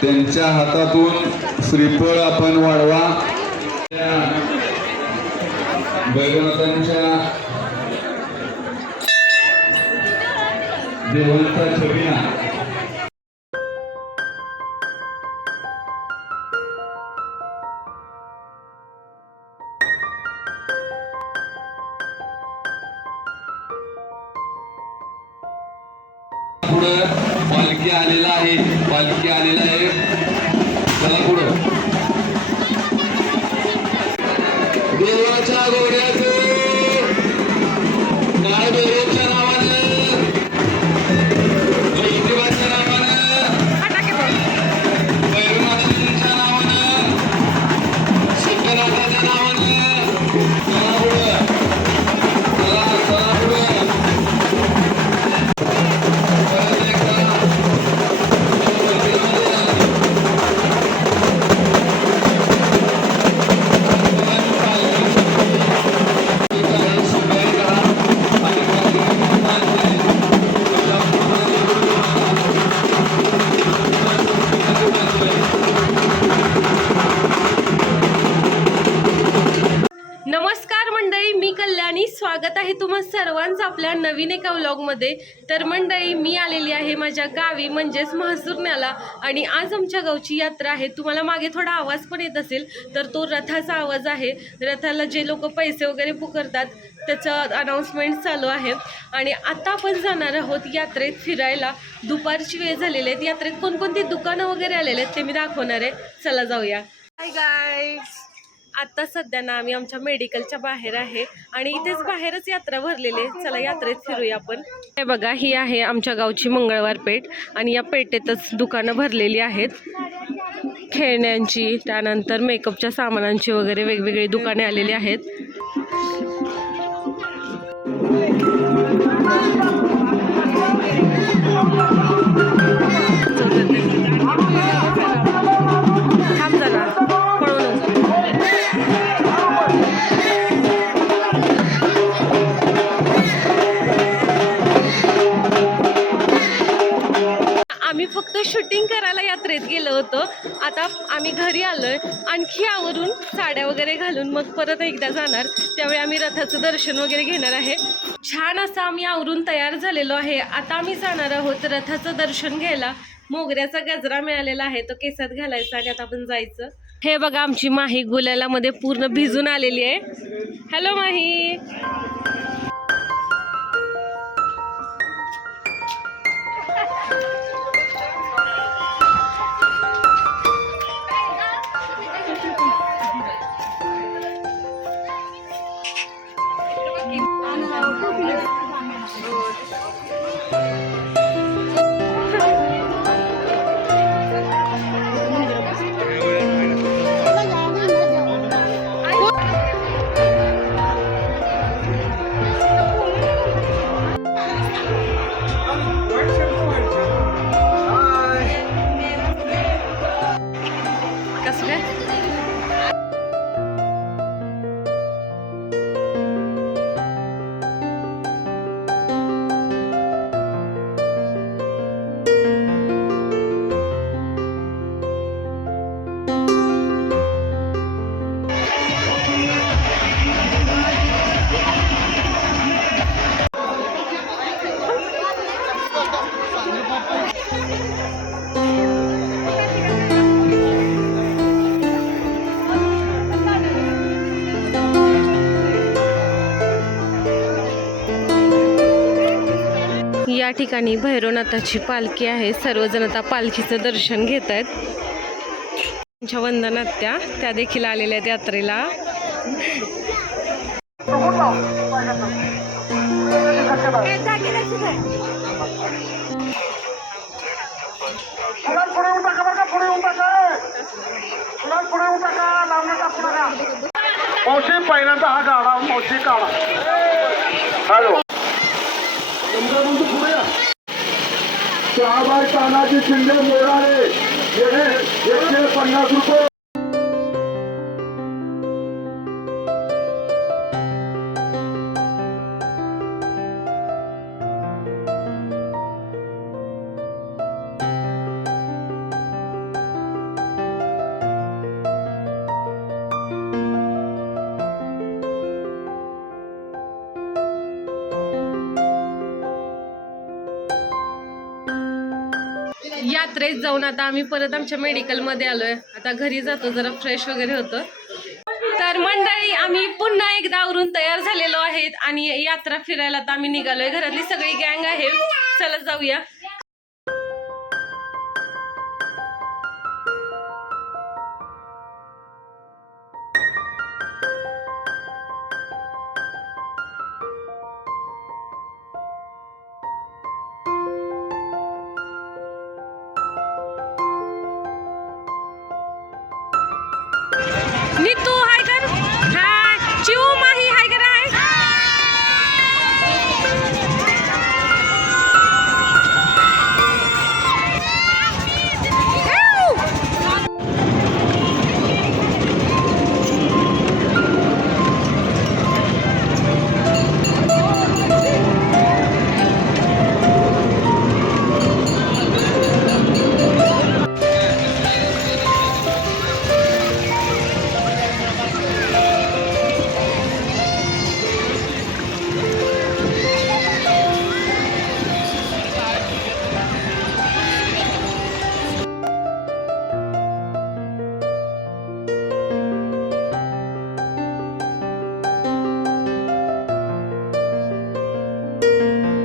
त्यांच्या हातातून श्रीफळ आपण वाढवा। भैरवनाथांच्या देवांचा छबिना पुढे पालखी आलेला आहे, पालखी आलेला आहे। चला पुढे देवाच्या गोड्याचे काय भैरवच्या नावाने ज्योतिबाच्या नावाने भैरवनाथांच्या नावाने सिद्धनाथाच्या नावाने चला पुढे चला पुढे नमस्कार मंडळी, मी कल्याणी। स्वागत आहे तुम्हा सर्वांचं आपल्या नवीन एका व्लॉगमध्ये। तर मंडळी, मी आलेली आहे माझ्या गावी म्हणजेच म्हसुरण्याला आणि आज आमच्या गावची यात्रा आहे। तुम्हाला मागे थोडा आवाज पण येत असेल तर तो रथाचा आवाज आहे। रथाला जे लोक पैसे वगैरे पुकारतात त्याचं अनाउन्समेंट चालू आहे आणि आता आपण जाणार आहोत यात्रेत फिरायला। दुपारची वेळ झालेली आहे। यात्रेत कोणकोणती दुकानं वगैरे आलेले आहेत ते मी दाखवणार आहे। चला जाऊया। हाय गाईज, आता सध्या ना आम्ही आमच्या मेडिकलच्या बाहेर आहे आणि इथेच बाहेरच यात्रा भरलेली आहे। चला यात्रेत फिरूया आपण। हे बघा, ही आहे आमच्या गावची मंगळवार पेठ आणि या पेठेतच दुकानं भरलेली आहेत। खेळण्यांची, त्यानंतर मेकअपच्या सामानांची वगैरे वेगवेगळी दुकाने आलेली आहेत। थांब जरा, पळू नको। आम्ही फक्त शूटिंग करायला यात्रेत गेलो होतो। आता आम्ही घरी आलोय, आणखी आवरून साड्या वगैरे घालून मग परत एकदा जाणार। त्यावेळी आम्ही रथाचं दर्शन वगैरे घेणार आहे। छान असं आम्ही आवरून तयार झालेलो आहे। आता आम्ही जाणार आहोत रथाचं दर्शन घ्यायला। मोगऱ्याचा गजरा मिळालेला आहे, तो केसात घालायचा आणि आता आपण जायचं। हे बघा, आमची माही गुलालामध्ये पूर्ण भिजून आलेली आहे। हॅलो माही। या ठिकाणी भैरवनाथाची पालखी आहे। सर्वजण आता पालखीचं दर्शन घेत आहेत। त्यांच्या वंदनात त्या देखील आलेल्या आहेत यात्रेला। मौसी पहिल्यांदा हा गाडा मौसी काढा। हॅलो, शहाबाई तानाजी शिंदे मोराळे 150 रुपये। यात्रेत जाऊन आता आम्ही परत आमच्या मेडिकलमध्ये आलोय. आता घरी जातो, जरा फ्रेश वगैरे होतं. तर मंडळी आम्ही पुन्हा एकदा आवरून तयार झालेलो आहेत आणि यात्रा फिरायला आता आम्ही निघालोय. घरातली सगळी गँग आहे. चला जाऊया. नित्य